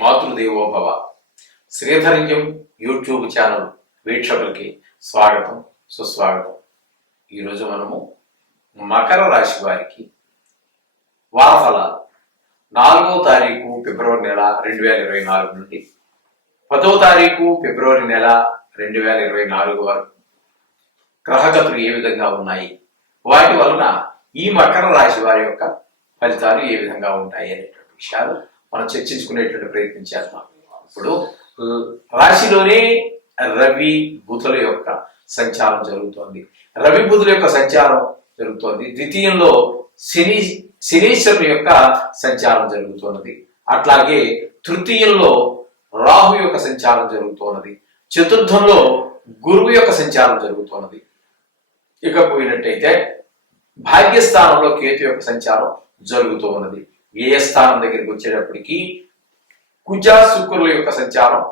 Matrudevobhava. శ్రీధర్యం YouTube channel వీక్షకులకి స్వాగతం, సుస్వాగతం. ఈరోజు మనము మకర రాశి వారికి వారఫలాలు 4వ తారీఖు ఫిబ్రవరి నెల 2024 నుండి 10వ తారీఖు ఫిబ్రవరి నెల 2024 వరకు గ్రహగతులు ఏ విధంగా ఉన్నాయి, వాటి వలన ఈ మకర రాశి వారి యొక్క ఫలితాలు ఏ విధంగా ఉంటాయి అనేటువంటి విషయాలు మనం చర్చించుకునేటువంటి ప్రయత్నం చేద్దాం. ఇప్పుడు రాశిలోనే రవి బుధుల యొక్క సంచారం జరుగుతోంది. రవి బుధుల యొక్క సంచారం జరుగుతోంది. ద్వితీయంలో శనీశ్వరుని యొక్క సంచారం జరుగుతున్నది. అట్లాగే తృతీయంలో రాహు యొక్క సంచారం జరుగుతున్నది. చతుర్థంలో గురువు యొక్క సంచారం జరుగుతున్నది. ఇక పోయినట్టయితే భాగ్యస్థానంలో కేతు యొక్క సంచారం జరుగుతూ ఉన్నది. వ్యయ స్థానం దగ్గరికి వచ్చేటప్పటికి కుజ శుక్రుల యొక్క సంచారం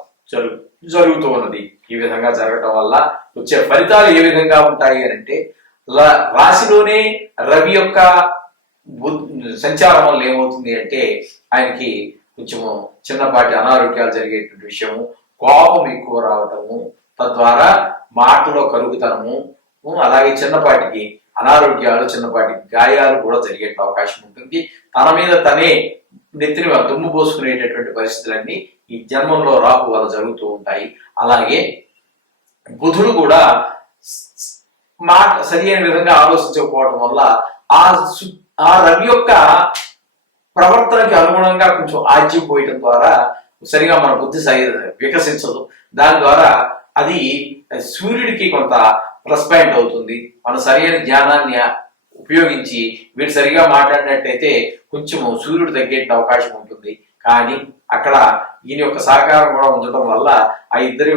జరుగుతూ ఉన్నది. ఈ విధంగా జరగటం వల్ల వచ్చే ఫలితాలు ఏ విధంగా ఉంటాయి అంటే, రాశిలోనే రవి యొక్క సంచారం వల్ల ఏమవుతుంది అంటే ఆయనకి కొంచెము చిన్నపాటి అనారోగ్యాలు జరిగేటువంటి విషయము, కోపం ఎక్కువ రావటము, తద్వారా మాటలో కలుగుతనము, అలాగే చిన్నపాటికి అనారోగ్యాలు, చిన్నపాటి గాయాలు కూడా జరిగే అవకాశం ఉంటుంది. తన మీద తనే నెత్తిని దుమ్ము పోసుకునేటటువంటి పరిస్థితులన్నీ ఈ జన్మంలో రాహు వల్ల జరుగుతూ ఉంటాయి. అలాగే బుధుడు కూడా మాట సరి అయిన విధంగా ఆలోచించకపోవడం వల్ల ఆ రవి యొక్క ప్రవర్తనకి అనుగుణంగా కొంచెం ఆజ్యం పోయటం ద్వారా సరిగా మన బుద్ధి వికసించదు. దాని ద్వారా అది సూర్యుడికి కొంత ప్లస్ పాయింట్ అవుతుంది. మన సరైన జ్ఞానాన్ని ఉపయోగించి వీడు సరిగా మాట్లాడినట్టయితే కొంచెము సూర్యుడు తగ్గే అవకాశం ఉంటుంది. కానీ అక్కడ ఈయన యొక్క సహకారం కూడా ఉండటం వల్ల ఆ ఇద్దరి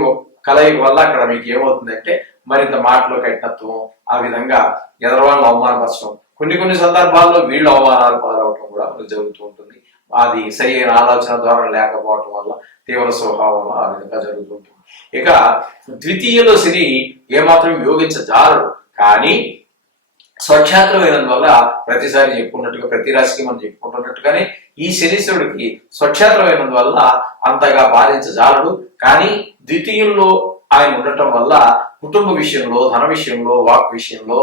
కలయిక వల్ల అక్కడ మీకు ఏమవుతుందంటే మరింత మాటలో కఠినత్వం, ఆ విధంగా ఎదరవాళ్ళని అవమానపరచడం, కొన్ని సందర్భాల్లో వీళ్ళు అవమానాలు పాలవటం కూడా మనకు జరుగుతూ ఉంటుంది. అది సరి అయిన ఆలోచన ద్వారా లేకపోవటం వల్ల తీవ్ర స్వభావం ఆ విధంగా జరుగుతుంటుంది. ఇక ద్వితీయంలో శని ఏమాత్రం యోగించజాలడు. కానీ స్వక్షేత్రమైనందువల్ల ప్రతిసారి చెప్పుకున్నట్టుగా ప్రతి రాశికి మనం చెప్పుకుంటున్నట్టుగానే ఈ శనీశ్వరుడికి స్వక్షేత్రమైనందువల్ల అంతగా బాధించజాలడు. కానీ ద్వితీయంలో ఆయన ఉండటం వల్ల కుటుంబ విషయంలో, ధన విషయంలో, వాక్ విషయంలో,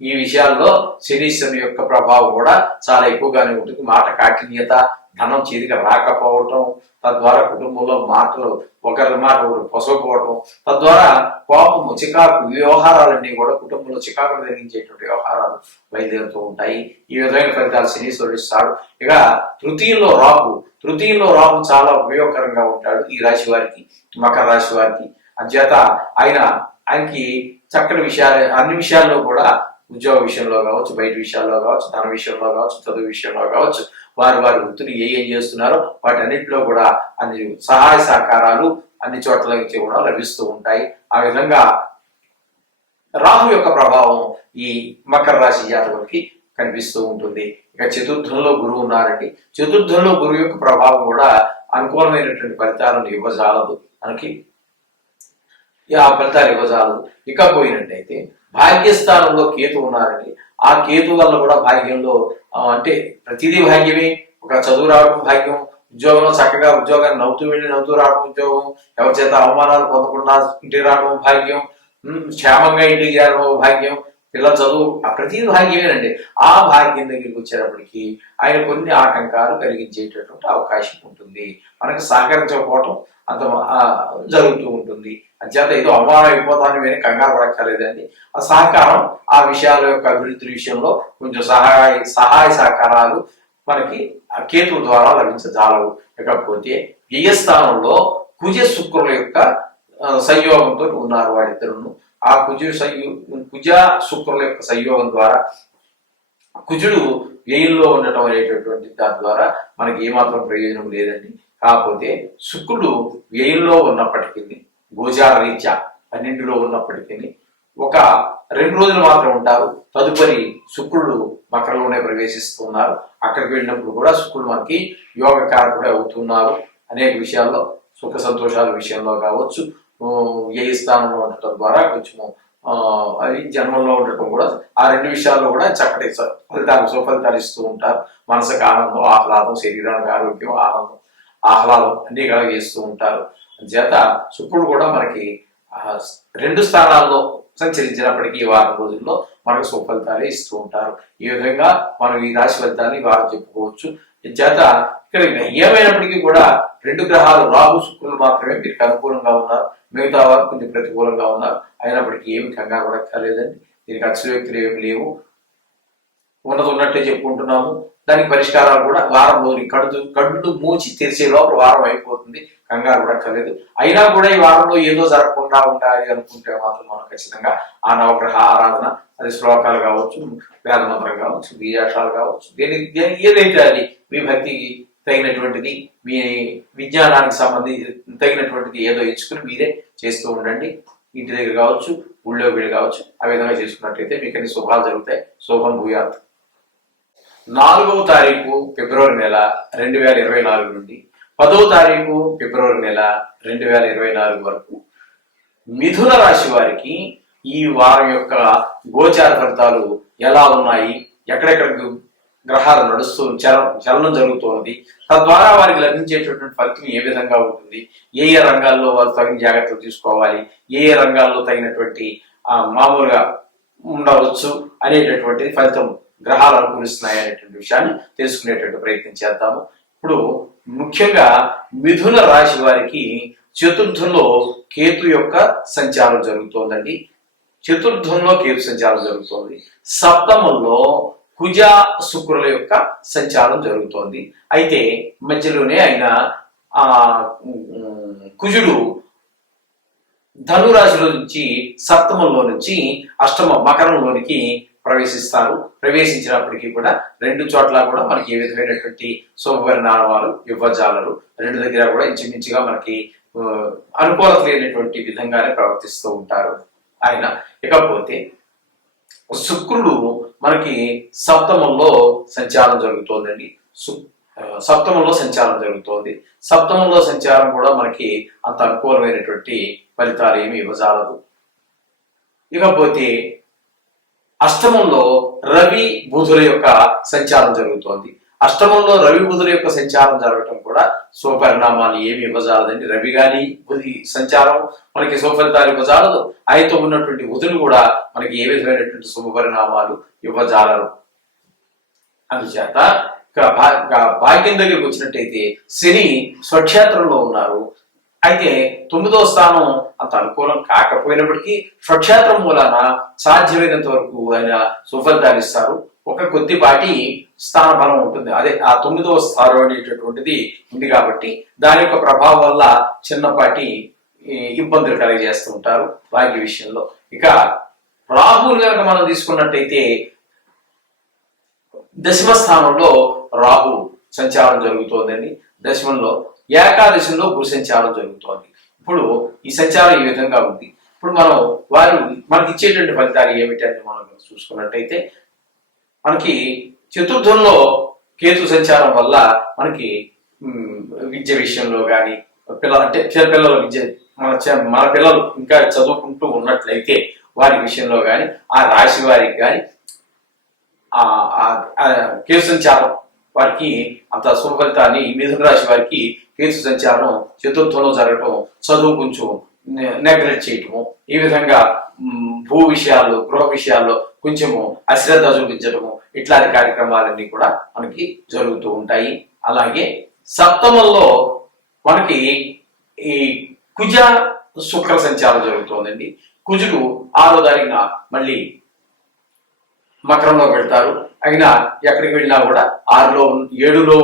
ఈ విషయాల్లో శనీశ్వరుని యొక్క ప్రభావం కూడా చాలా ఎక్కువగానే ఉంటుంది. మాట కాఠిన్యత, ధనం చేతికి రాకపోవటం, తద్వారా కుటుంబంలో మాటలు ఒకరి మాట ఒకరు పొసకపోవటం, తద్వారా కోపము, చికాకు, వ్యవహారాలన్నీ కూడా కుటుంబంలో చికాకు కలిగించేటువంటి వ్యవహారాలు బయలుదేరుతూ ఉంటాయి. ఈ విధమైన ఫలితాలు శనీశ్వరుడు ఇస్తాడు. ఇక తృతీయంలో రాహు చాలా ఉపయోగకరంగా ఉంటాడు ఈ రాశి వారికి, మకర రాశి వారికి. అంచేత ఆయనకి చక్కటి విషయాలు, అన్ని విషయాల్లో కూడా, ఉద్యోగ విషయంలో కావచ్చు, బయట విషయాల్లో కావచ్చు, ధన విషయంలో కావచ్చు, చదువు విషయంలో కావచ్చు, వారి వృత్తులు ఏం చేస్తున్నారో వాటి అన్నింటిలో కూడా అన్ని సహాయ సహకారాలు అన్ని చోట్ల నుంచి కూడా లభిస్తూ ఉంటాయి. ఆ విధంగా రాహు యొక్క ప్రభావం ఈ మకర రాశి జాతకులకి కనిపిస్తూ ఉంటుంది. ఇక చతుర్థంలో గురువు ఉన్నారండి. చతుర్థంలో గురువు యొక్క ప్రభావం కూడా అనుకూలమైనటువంటి ఫలితాలను ఇవ్వజాలదు. మనకి ఆ ఫలితాలు ఇవ్వజాలదు. ఇక పోయినట్టయితే భాగ్యస్థానంలో కేతు ఉన్నారండి. ఆ కేతు వల్ల కూడా భాగ్యంలో అంటే ప్రతిదీ భాగ్యమే. ఒక చదువు రావడం భాగ్యం, ఉద్యోగంలో చక్కగా ఉద్యోగాన్ని నవ్వుతూ రావడం ఉద్యోగం, ఎవరి చేత అవమానాలు పొందకుండా ఇంటికి రావడం భాగ్యం, క్షేమంగా ఇంటికి చేరడం భాగ్యం, పిల్లల చదువు, ప్రతిదీ భాగ్యమేనండి. ఆ భాగ్యం దగ్గరికి వచ్చేటప్పటికి ఆయన కొన్ని ఆటంకాలు కలిగించేటటువంటి అవకాశం ఉంటుంది. మనకు సహకరించకపోవటం అంత జరుగుతూ ఉంటుంది. అంచేత ఏదో అవమానం అయిపోతాను వేరే కంగారు పడక్కర్లేదండి. ఆ సహకారం, ఆ విషయాల యొక్క అభివృద్ధి విషయంలో కొంచెం సహాయ సహకారాలు మనకి కేతువు ద్వారా లభించజాలవు. ఇకపోతే వ్యయస్థానంలో కుజ శుక్రుల యొక్క సంయోగంతో ఉన్నారు వాడిద్దరును. ఆ కుజ శుక్రుల యొక్క సంయోగం ద్వారా కుజుడు వ్యయంలో ఉండటం అనేటటువంటి దాని ద్వారా మనకి ఏమాత్రం ప్రయోజనం లేదండి. కాకపోతే శుక్రుడు వ్యయంలో ఉన్నప్పటికీ, గోచార రీత్యా 12లో ఉన్నప్పటికీ ఒక 2 రోజులు మాత్రం ఉంటారు. తదుపరి శుక్రుడు మకరంలోనే ప్రవేశిస్తున్నారు. అక్కడికి వెళ్ళినప్పుడు కూడా శుక్రుడు మనకి యోగకారకుడే అవుతున్నారు. అనేక విషయాల్లో, సుఖ సంతోషాల విషయంలో కావచ్చు, ఏ స్థానంలో ఉండటం ద్వారా కొంచెము అది జన్మంలో ఉండటం కూడా, ఆ 2 విషయాల్లో కూడా చక్కటి సుఫలితాలు ఇస్తూ ఉంటారు. మనసుకు ఆనందం, ఆహ్లాదం, శరీరానికి ఆరోగ్యం, ఆనందం. ఆహ్లాదం అన్ని కలగజేస్తూ ఉంటారు. చేత శుక్రుడు కూడా మనకి 2 స్థానాల్లో సంచరించినప్పటికీ ఈ వారం రోజుల్లో మనకు సుఫలితాలే ఇస్తూ ఉంటారు. ఈ విధంగా మనం ఈ రాశి ఫలితాన్ని వారు చెప్పుకోవచ్చు. చేత ఇక్కడ ఏమైనప్పటికీ కూడా 2 గ్రహాలు రాహు శుక్రులు మాత్రమే మీకు అనుకూలంగా ఉన్నారు, మిగతా వారు కొంచెం ప్రతికూలంగా ఉన్నారు. అయినప్పటికీ ఏమి కంగారు పడక్కర్లేదండి. దీనికి అతిశయోక్తులు ఏమి లేవు, ఉన్నట్టే చెప్పుకుంటున్నాము. దానికి పరిష్కారాలు కూడా వారం రోజులు కళ్ళు మూచి తెరిచే లోపల వారం అయిపోతుంది, కంగారు పడక్కర్లేదు. అయినా కూడా ఈ వారంలో ఏదో జరగకుండా ఉండాలి అనుకుంటే మాత్రం మనం ఖచ్చితంగా ఆ నవగ్రహ ఆరాధన, అది శ్లోకాలు కావచ్చు, వేద మంత్రం కావచ్చు, బీజాక్షరాలు కావచ్చు, ఏదైతే అది మీ భక్తికి తగినటువంటిది, మీ విజ్ఞానానికి సంబంధించి తగినటువంటిది ఏదో ఎంచుకుని మీరే చేస్తూ ఉండండి. ఇంటి దగ్గర కావచ్చు, ఊళ్ళో వీళ్ళు కావచ్చు, ఆ విధంగా చేసుకున్నట్లయితే మీకు అన్ని శుభాలు జరుగుతాయి. శుభం భూయాత్. 4వ తారీఖు ఫిబ్రవరి నెల 2024 నుండి 10వ తారీఖు ఫిబ్రవరి నెల 2024 వరకు మిథున రాశి వారికి ఈ వారం యొక్క గోచార ఫలితాలు ఎలా ఉన్నాయి, ఎక్కడెక్కడ గ్రహాలు నడుస్తూ చలనం జరుగుతున్నది, తద్వారా వారికి లభించేటటువంటి ఫలితం ఏ విధంగా ఉంటుంది, ఏ రంగాల్లో వారు తగిన జాగ్రత్తలు తీసుకోవాలి, ఏ రంగాల్లో తగినటువంటి మామూలుగా ఉండవచ్చు అనేటటువంటి ఫలితం గ్రహాలు అనుకూలిస్తున్నాయి అనేటువంటి విషయాన్ని తెలుసుకునేటువంటి ప్రయత్నం చేద్దాము. ఇప్పుడు ముఖ్యంగా మిథున రాశి వారికి చతుర్థంలో కేతు యొక్క సంచారం జరుగుతోందండి. చతుర్థంలో కేతు సంచారం జరుగుతోంది. సప్తమంలో కుజ శుక్రుల యొక్క సంచారం జరుగుతోంది. అయితే మధ్యలోనే ఆయన కుజుడు ధనురాశిలో నుంచి సప్తమంలో నుంచి అష్టమ మకరంలోనికి ప్రవేశించినప్పటికీ కూడా 2 చోట్ల కూడా మనకి ఏ విధమైనటువంటి శుభపరిణామాలు ఇవ్వజాలరు. 2 దగ్గర కూడా ఇంచుమించుగా మనకి అనుకూలత లేనటువంటి విధంగానే ప్రవర్తిస్తూ ఉంటారు ఆయన. ఇకపోతే శుక్రుడు మనకి సప్తమంలో సంచారం జరుగుతోందండి. సప్తమంలో సంచారం జరుగుతోంది. సప్తమంలో సంచారం కూడా మనకి అంత అనుకూలమైనటువంటి ఫలితాలు ఏమి ఇవ్వజాలదు. ఇకపోతే అష్టమంలో రవి బుధుల యొక్క సంచారం జరుగుతోంది. అష్టమంలో రవి బుధుల యొక్క సంచారం జరగటం కూడా శుభపరిణామాలు ఏమి ఇవ్వజాలదండి. రవి గాని బుధి సంచారం మనకి శుభఫలితాలు ఇవ్వజాలదు. ఆయనతో ఉన్నటువంటి బుధులు కూడా మనకి ఏ విధమైనటువంటి శుభపరిణామాలు ఇవ్వజాలరు. అందుచేత భాగ్యం దగ్గరికి వచ్చినట్టయితే శని స్వక్షేత్రంలో ఉన్నారు. అయితే 9వ స్థానం అంత అనుకూలం కాకపోయినప్పటికీ స్వక్షేత్రం మూలాన సాధ్యమైనంత వరకు ఆయన సుఫలితాలు ఇస్తారు. ఒక కొద్దిపాటి స్థాన బలం ఉంటుంది. అదే ఆ 9వ స్థానం అనేటటువంటిది ఉంది కాబట్టి దాని యొక్క ప్రభావం వల్ల చిన్నపాటి ఇబ్బందులు కలిగజేస్తూ ఉంటారు భాగ్య విషయంలో. ఇక రాహువులు కనుక మనం తీసుకున్నట్టయితే 10వ స్థానంలో రాహు సంచారం జరుగుతోందండి. దశమంలో ఏకాదశంలో గురు సంచారం జరుగుతోంది. ఇప్పుడు ఈ సంచారం ఈ విధంగా ఉంది. ఇప్పుడు వారు మనకి ఇచ్చేటువంటి ఫలితాలు ఏమిటని మనం చూసుకున్నట్టయితే మనకి చతుర్థంలో కేతు సంచారం వల్ల మనకి విద్య విషయంలో కానీ పిల్లల విద్య మన పిల్లలు ఇంకా చదువుకుంటూ ఉన్నట్లయితే వారి విషయంలో కానీ ఆ రాశి వారికి కానీ కేతు సంచారం వారికి అంత శుభఫలితాన్ని, మిథున రాశి వారికి కేతు సంచారం చతుర్థంలో జరగటం, చదువు కొంచెం నెగ్లెక్ట్ చేయటము, ఈ విధంగా భూ విషయాల్లో గృహ విషయాల్లో కొంచెము అశ్రద్ధ చూపించటము, ఇట్లాంటి కార్యక్రమాలన్నీ కూడా మనకి జరుగుతూ ఉంటాయి. అలాగే సప్తమంలో మనకి ఈ కుజ శుక్ర సంచారం జరుగుతోందండి. కుజుడు 6వ తారీఖున మళ్ళీ మకరంలో పెడతారు. అయినా ఎక్కడికి వెళ్ళినా కూడా 6లో 7లో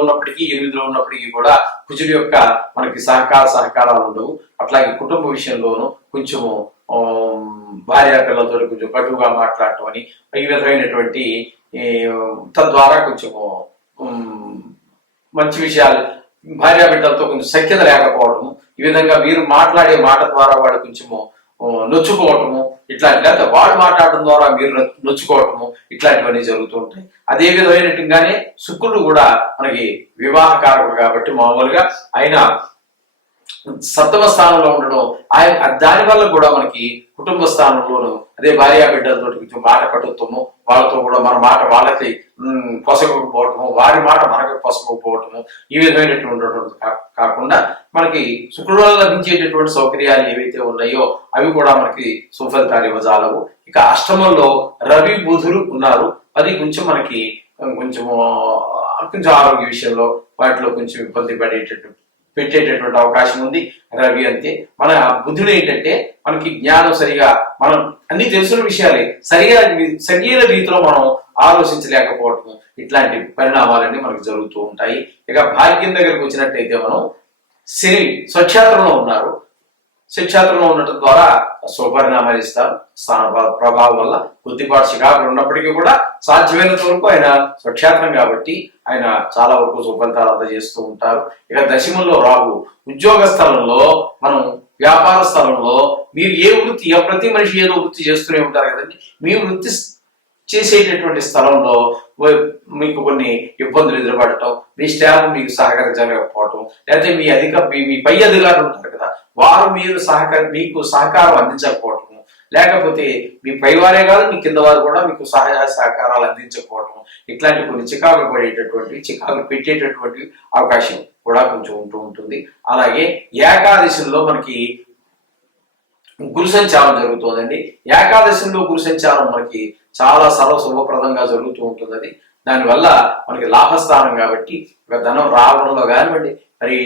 ఉన్నప్పటికీ 8లో ఉన్నప్పటికీ కూడా కుజుడి యొక్క మనకి సహకారాలు ఉండవు. అట్లాగే కుటుంబ విషయంలోనూ కొంచెము భార్య పిల్లలతో కొంచెం కటువుగా మాట్లాడటం అని ఈ విధమైనటువంటి తద్వారా కొంచెము మంచి విషయాలు భార్య బిడ్డలతో కొంచెం సఖ్యత లేకపోవడము, ఈ విధంగా మీరు మాట్లాడే మాట ద్వారా వాడు కొంచెము నొచ్చుకోవటము, ఇట్లాంటి లేదా వాడు మాట్లాడటం ద్వారా మీరు నొచ్చుకోవటము, ఇట్లాంటివన్నీ జరుగుతూ ఉంటాయి. అదే విధమైనట్టుగానే శుక్రుడు కూడా మనకి వివాహకారకుడు కాబట్టి మామూలుగా ఆయన సప్తమ స్థానంలో ఉండడం, ఆయన దాని వల్ల కూడా మనకి కుటుంబ స్థానంలోనూ అదే భార్య బిడ్డలతో కొంచెం మాట కట్టుతాము, వాళ్ళతో కూడా మన మాట వాళ్ళకి పొసగకపోవటము, వారి మాట మనకు పొసగకపోవటము, ఈ విధమైనటువంటి కాకుండా మనకి శుక్రుడు వల్ల లభించేటటువంటి సౌకర్యాలు ఏవైతే ఉన్నాయో అవి కూడా మనకి సుఫలితాలు ఇవ్వజాలవు. ఇక అష్టమంలో రవి బుధుడు ఉన్నారు, అది కొంచెం మనకి కొంచెం ఆరోగ్య విషయంలో వాటిలో కొంచెం ఇబ్బంది పెట్టేటటువంటి అవకాశం ఉంది. రవి అంతే. మన బుద్ధుడు ఏంటంటే మనకి జ్ఞానం సరిగా, మనం అన్ని తెలుసున్న విషయాలే సరైన రీతిలో మనం ఆలోచించలేకపోవటం, ఇట్లాంటి పరిణామాలన్నీ మనకు జరుగుతూ ఉంటాయి. ఇక భాగ్యం దగ్గరకు వచ్చినట్టయితే మనం శని స్వక్షేత్రంలో ఉన్నారు, స్వక్షేత్రంలో ఉండటం ద్వారా స్వపరిణామాలు ఇస్తారు. స్థాన ప్రభావం వల్ల కొద్దిపాటు చికాకులు ఉన్నప్పటికీ కూడా సాధ్యమైనంత వరకు ఆయన స్వక్షేత్రం కాబట్టి ఆయన చాలా వరకు సుఫలితాలు అందజేస్తూ ఉంటారు. ఇక దశమంలో రాహు ఉద్యోగ స్థలంలో, మనం వ్యాపార స్థలంలో, మీరు ఏ వృత్తి, ప్రతి మనిషి ఏదో వృత్తి చేస్తూనే ఉంటారు కదండి, మీ వృత్తి చేసేటటువంటి స్థలంలో మీకు కొన్ని ఇబ్బందులు ఎదురుపడటం, మీ స్టాఫ్ మీకు సహకరించలేకపోవటం, లేకపోతే మీ పై అధికారులు ఉంటారు కదా, వారు మీకు సహకారం అందించకపోవటం, లేకపోతే మీ పైవారే కాదు మీ కింద వారు కూడా మీకు సహకారాలు అందించకపోవటం, ఇట్లాంటి కొన్ని చికాకులు పెట్టేటటువంటి అవకాశం కూడా కొంచెం ఉంటూ ఉంటుంది. అలాగే ఏకాదశిలో మనకి గురు సంచారం జరుగుతుందండి. ఏకాదశిలో గురు సంచారం మనకి చాలా శుభప్రదంగా జరుగుతూ ఉంటుంది. అది దానివల్ల మనకి లాభస్థానం కాబట్టి ధనం రావడంలో కానివ్వండి, మరి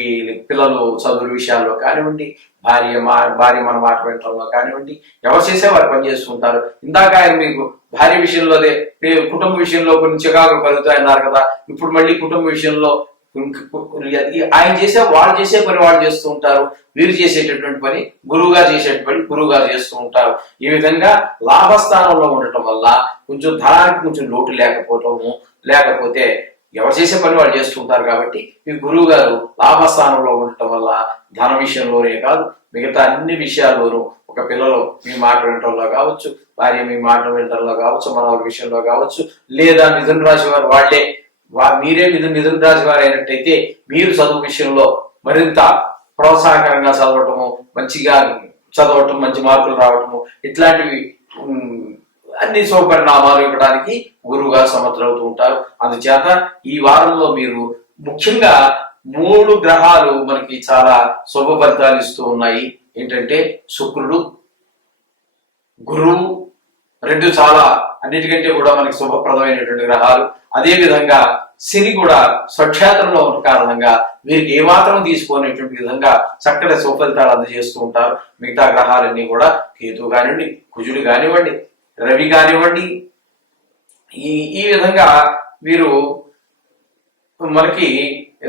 పిల్లలు చదువుల విషయాల్లో కానివ్వండి, భార్య మన మాట వినటంలో కానివ్వండి, ఎవరు చేసే వారు పనిచేస్తుంటారు. ఇందాక ఆయన మీకు భార్య విషయంలో కుటుంబ విషయంలో కొన్ని చికాకులు కలుగుతాయన్నారు కదా, ఇప్పుడు మళ్ళీ కుటుంబ విషయంలో ఆయన వాళ్ళు చేసే పని వాళ్ళు చేస్తూ ఉంటారు, వీరు చేసేటటువంటి పని గురువుగా చేస్తూ ఉంటారు. ఈ విధంగా లాభస్థానంలో ఉండటం వల్ల కొంచెం ధనానికి కొంచెం లోటు లేకపోవటము, లేకపోతే ఎవరు చేసే పని వాళ్ళు చేస్తుంటారు కాబట్టి మీ గురువు గారు లాభస్థానంలో ఉండటం వల్ల ధన విషయంలోనే కాదు మిగతా అన్ని విషయాల్లోనూ, ఒక పిల్లలు మీ మాట వినటంలో కావచ్చు, భార్య మీ మాట వినటంలో కావచ్చు, మన విషయంలో కావచ్చు, లేదా మిథున రాశి వారు మీరే మిథున రాశి వారు అయినట్టయితే మీరు చదువు విషయంలో మరింత ప్రోత్సాహకరంగా చదవటము, మంచిగా చదవటం, మంచి మార్కులు రావటము, ఇట్లాంటివి అన్ని శుభపరిణామాలు ఇవ్వడానికి గురువు గారు సమర్థులవుతూ ఉంటారు. అందుచేత ఈ వారంలో మీరు ముఖ్యంగా 3 గ్రహాలు మనకి చాలా శుభ ఫలితాలు ఇస్తూ ఉన్నాయి. ఏంటంటే శుక్రుడు, గురువు, 2 చాలా అన్నిటికంటే కూడా మనకి శుభప్రదమైనటువంటి గ్రహాలు. అదే విధంగా శని కూడా స్వక్షేత్రంలో ఉన్న కారణంగా వీరికి ఏమాత్రం తీసుకోనేటువంటి విధంగా చక్కటి సుఫలితాలు అందజేస్తూ ఉంటారు. మిగతా గ్రహాలన్నీ కూడా కేతు కానివ్వండి, కుజుడు కానివ్వండి, రవి కానివ్వండి, ఈ విధంగా వీరు మనకి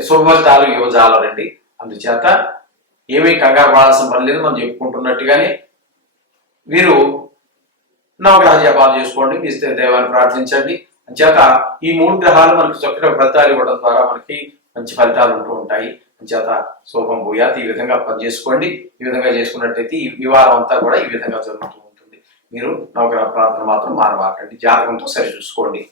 శుభఫలితాలు యువజాలండి. అందుచేత ఏమీ కంగారు పడాల్సిన పని లేదు. మనం చెప్పుకుంటున్నట్టుగానే వీరు నవగ్రహ జపాలు చేసుకోండి, మీ దేవాన్ని ప్రార్థించండి. అంచేత ఈ 3 గ్రహాలు మనకి చక్కగా ఫలితాలు ఇవ్వడం ద్వారా మనకి మంచి ఫలితాలు ఉంటూ ఉంటాయి. అంచేత శుభం భూయాత్. ఈ విధంగా పనిచేసుకోండి. ఈ విధంగా చేసుకున్నట్టయితే ఈ వారం అంతా కూడా ఈ విధంగా జరుగుతూ ఉంటుంది. మీరు నవగ్రహ ప్రార్థన మాత్రం మానవాకండి, జాతకంతో సరి చూసుకోండి.